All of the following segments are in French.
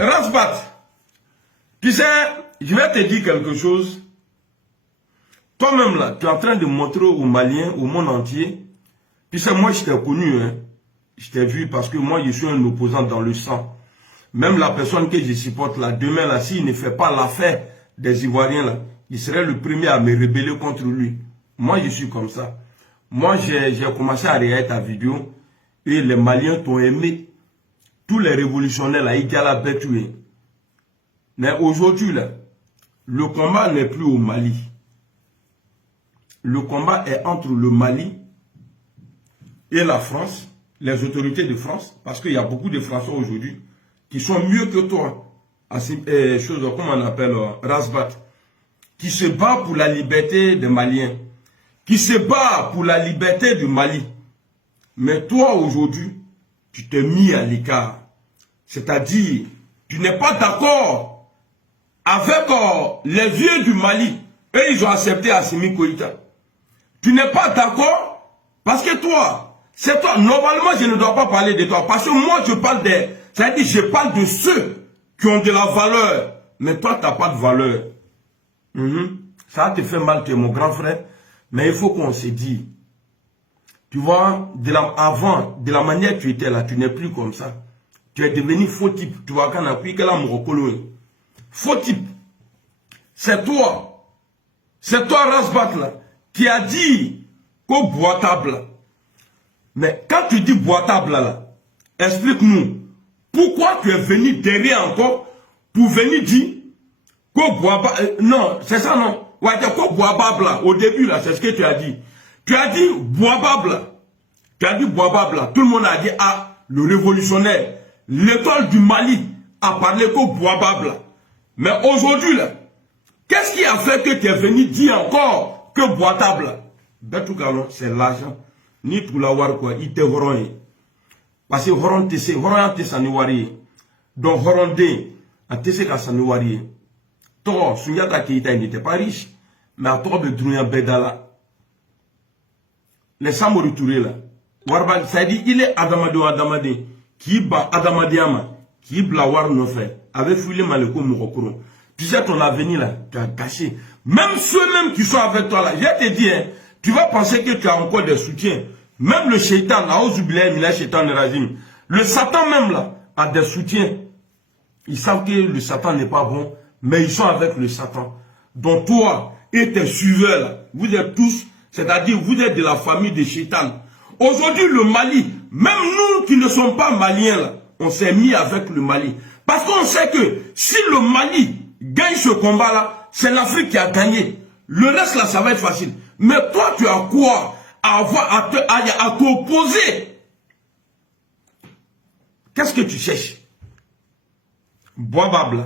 Rasbat, tu sais, je vais te dire quelque chose. Toi-même là, tu es en train de montrer aux Maliens, au monde entier. Tu sais, moi je t'ai connu, hein. Je t'ai vu parce que moi je suis un opposant dans le sang. Même la personne que je supporte là, demain là, s'il ne fait pas l'affaire des Ivoiriens là, il serait le premier à me rebeller contre lui. Moi je suis comme ça. Moi j'ai commencé à regarder ta vidéo et les Maliens t'ont aimé. Tous les révolutionnaires là, ils la bête tuer. Mais aujourd'hui là, le combat n'est plus au Mali. Le combat est entre le Mali et la France, les autorités de France, parce qu'il y a beaucoup de Français aujourd'hui qui sont mieux que toi, comment on appelle, Rasbat, qui se bat pour la liberté des Maliens, qui se bat pour la liberté du Mali. Mais toi aujourd'hui, tu t'es mis à l'écart. C'est-à-dire, tu n'es pas d'accord avec les vieux du Mali. Eux, ils ont accepté Assimi Goïta. Tu n'es pas d'accord parce que toi, c'est toi. Normalement, je ne dois pas parler de toi. Parce que moi, je parle des... C'est-à-dire, je parle de ceux qui ont de la valeur. Mais toi, tu n'as pas de valeur. Ça te fait mal, tu es mon grand frère. Mais il faut qu'on se dise. Tu vois, avant, de la manière que tu étais là, tu n'es plus comme ça. Tu es devenu faux type. Tu vois, quand on a pris que là, mon faux type. C'est toi. C'est toi, Rasbat, là, qui a dit qu'au boitable. Mais quand tu dis boitable, là, explique-nous. Pourquoi tu es venu derrière encore pour venir dire qu'au boitable. Non, c'est ça, non. Ouais, qu'au boitable, là, au début, là, c'est ce que tu as dit. Tu as dit boitable. Tu as dit boitable. Tout le monde a dit, ah, le révolutionnaire. L'étoile du Mali a parlé qu'au boitable. Mais aujourd'hui, là, qu'est-ce qui a fait que tu es venu dire encore que boitable? C'est l'argent. Ni tout la war quoi, il te horon. Parce que horon te se, horon te saniwari. Donc horon de, a te se ka saniwari. Toi, Sunyata Keita n'était pas riche, mais à toi de Drouyan Bedala. Les Samori Touré là. Warban, ça dit, il est Adamade, qui bat Adamadiama, qui blawar no fait, avec Fouilé Maleko Mourokoro. Tu sais, ton avenir là, tu as gâché. Même ceux-mêmes qui sont avec toi là, je te dis, hein, tu vas penser que tu as encore des soutiens. Même le shaitan, le Satan même là, a des soutiens. Ils savent que le Satan n'est pas bon, mais ils sont avec le Satan. Donc toi et tes suiveurs là, vous êtes tous, c'est-à-dire vous êtes de la famille de shaitan. Aujourd'hui le Mali, même nous qui ne sommes pas maliens là, on s'est mis avec le Mali. Parce qu'on sait que si le Mali gagne ce combat là, c'est l'Afrique qui a gagné. Le reste là, ça va être facile. Mais toi, tu as quoi à t'opposer? Qu'est-ce que tu cherches? Bois-bable.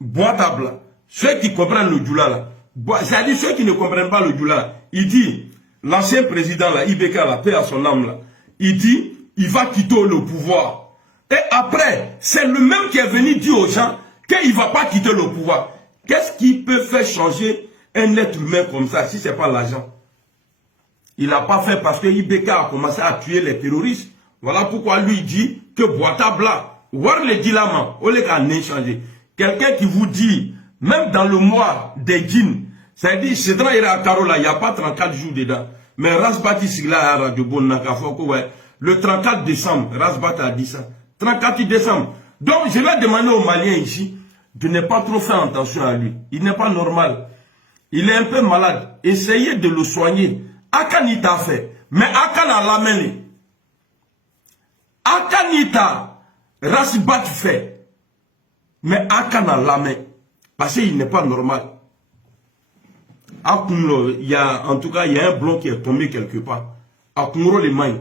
Bois-table. Ceux qui comprennent le Djoula là. C'est-à-dire ceux qui ne comprennent pas le Djoula là. Il dit, l'ancien président là, Ibeka là, paix à son âme là. Il dit, il va quitter le pouvoir. Et après, c'est le même qui est venu dire aux gens qu'il ne va pas quitter le pouvoir. Qu'est-ce qui peut faire changer un être humain comme ça si ce n'est pas l'argent? Il n'a pas fait parce que Ibeka a commencé à tuer les terroristes. Voilà pourquoi lui dit que Boitable là, voir le dilamant, on les a changé. Quelqu'un qui vous dit, même dans le mois des djinns, c'est-à-dire, c'est dans la Carola, il n'y a pas 34 jours dedans. Mais Rasbat ici là, à Radio Bonakafoko, ouais. Le 34 décembre, Rasbat a dit ça. 34 décembre. Donc, je vais demander aux Maliens ici de ne pas trop faire attention à lui. Il n'est pas normal. Il est un peu malade. Essayez de le soigner. Akanita fait. Mais Akana l'amène. Akanita, Rasbat fait. Mais Akana l'amène. Parce qu'il n'est pas normal. Il y a, en tout cas, il y a un blond qui est tombé quelque part. Akumuro les mains.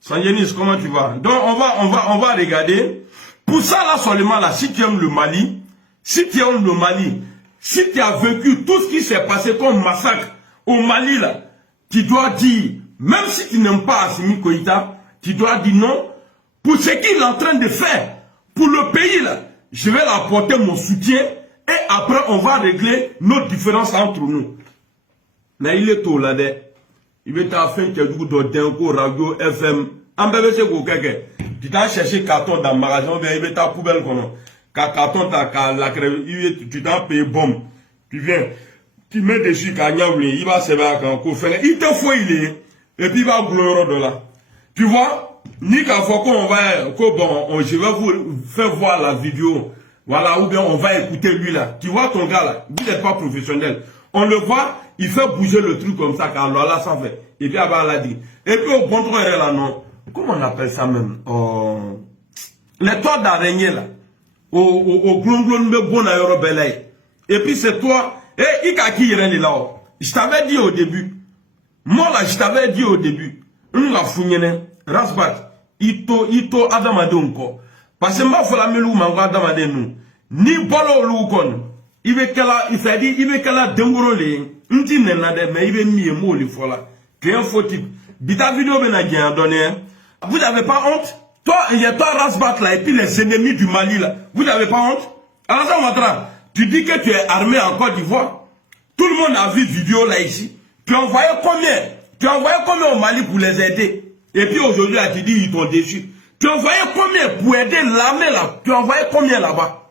Sanjenis, comment tu vas? Donc, on va regarder. Pour ça, là, seulement, là, si tu aimes le Mali, si tu as vécu tout ce qui s'est passé comme massacre au Mali, là, tu dois dire, même si tu n'aimes pas Assimi Goïta, tu dois dire non, pour ce qu'il est en train de faire, pour le pays, là, je vais apporter mon soutien, et après, on va régler nos différences entre nous. Là, il est tôt, là, il est à fin que du coup, radio, FM, tu t'as cherché carton dans le magasin, il y a ta poubelle, carton, la crème, tu t'as payé bombe. Tu viens, tu mets dessus, il va se faire il te faut, il est, et puis il va glorieux de là. Tu vois, ni qu'à fois qu'on va, je vais vous faire voir la vidéo, voilà, ou bien on va écouter lui là. Tu vois ton gars là, vous n'êtes pas professionnel. On le voit, il fait bouger le truc comme ça, car là, ça fait. Et puis, elle a dit. Et puis, au contrôle, là, non. Comment on appelle ça même? Les toits d'araignée, là. Au glon de bon aérobelay. Et puis, c'est toi. Et il a qui est là. Je t'avais dit au début. Moi, là, je t'avais dit au début. On l'a fouillé, Rasbat. Ito, Adamade encore. Parce que moi, il faut la melou, mango Adamade nous. Ni bolo loukon. Il veut qu'elle a, il fait dire, il veut qu'elle a démorolé. N'ti nenade, mais il veut mieux mot les fois là. C'est un faux type. Bita vidéo benagien donné. Vous n'avez pas honte? Toi, il y a toi Rasbat là, et puis les ennemis du Mali là. Vous n'avez pas honte? Alassane Ouattara, tu dis que tu es armé en Côte d'Ivoire. Tout le monde a vu vidéo là ici. Tu as envoyé combien? Tu as envoyé combien au Mali pour les aider? Et puis aujourd'hui, tu dis ils t'ont déçu. Tu as envoyé combien pour aider l'armée là? Tu as envoyé combien là-bas?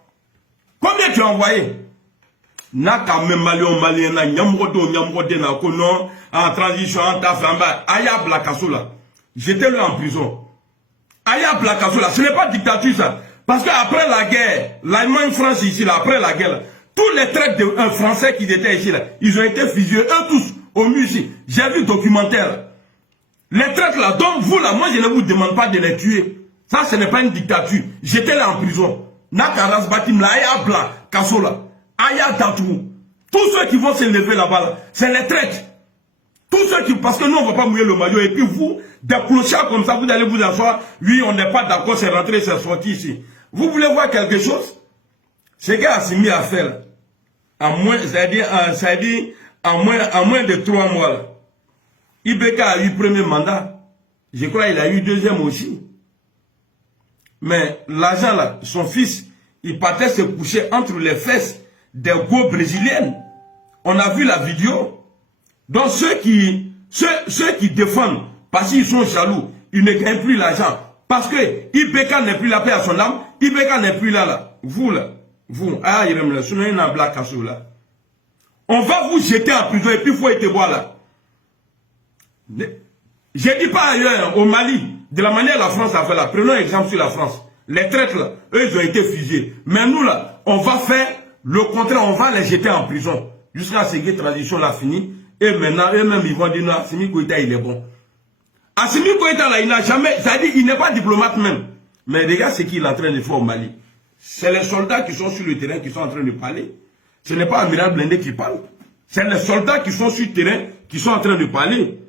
Combien tu as envoyé? Na quand même malien na nyamrodo na kono en transition en ta femme aya blakasola. J'étais là en prison. Aya blakasola, ce n'est pas dictature ça. Parce que après la guerre, l'Allemagne France ici là, après la guerre, là, tous les traites de Français qui étaient ici là, ils ont été fusillés eux tous au musée. J'ai vu le documentaire. Les traites là, donc vous là, moi je ne vous demande pas de les tuer. Ça ce n'est pas une dictature. J'étais là en prison. Na karas batim la aya blakasola. Aya Tatou, tous ceux qui vont se lever là-bas, c'est les traites. Tous ceux qui, parce que nous on ne va pas mouiller le maillot, et puis vous, des clochards comme ça, vous allez vous asseoir, oui on n'est pas d'accord, c'est rentré, c'est sorti ici. Vous voulez voir quelque chose? Ce gars s'est mis à faire, à moins, c'est-à-dire, à moins de 3 mois. Là. Ibeka a eu premier mandat, je crois qu'il a eu deuxième aussi. Mais l'agent là, son fils, il partait se coucher entre les fesses des go brésiliennes. On a vu la vidéo. Donc ceux qui défendent, parce qu'ils sont jaloux, ils ne gagnent plus l'argent. Parce que Ibeka n'est plus la paix à son âme, Ibeka n'est plus là. Vous là, vous, on va vous jeter en prison et puis il faut être voir là. Je ne dis pas ailleurs, au Mali, de la manière la France a fait là. Prenons exemple sur la France. Les traites là, eux ils ont été fusillés. Mais nous là, on va faire le contraire, on va les jeter en prison. Jusqu'à ce que la transition l'a fini. Et maintenant, eux-mêmes, ils vont dire non, Assimi Goïta, il est bon. Assimi Goïta, là, il n'a jamais, c'est-à-dire, il n'est pas diplomate même. Mais regarde ce qu'il est en train de faire au Mali. C'est les soldats qui sont sur le terrain qui sont en train de parler. Ce n'est pas Amiral Blindé qui parle. C'est les soldats qui sont sur le terrain qui sont en train de parler.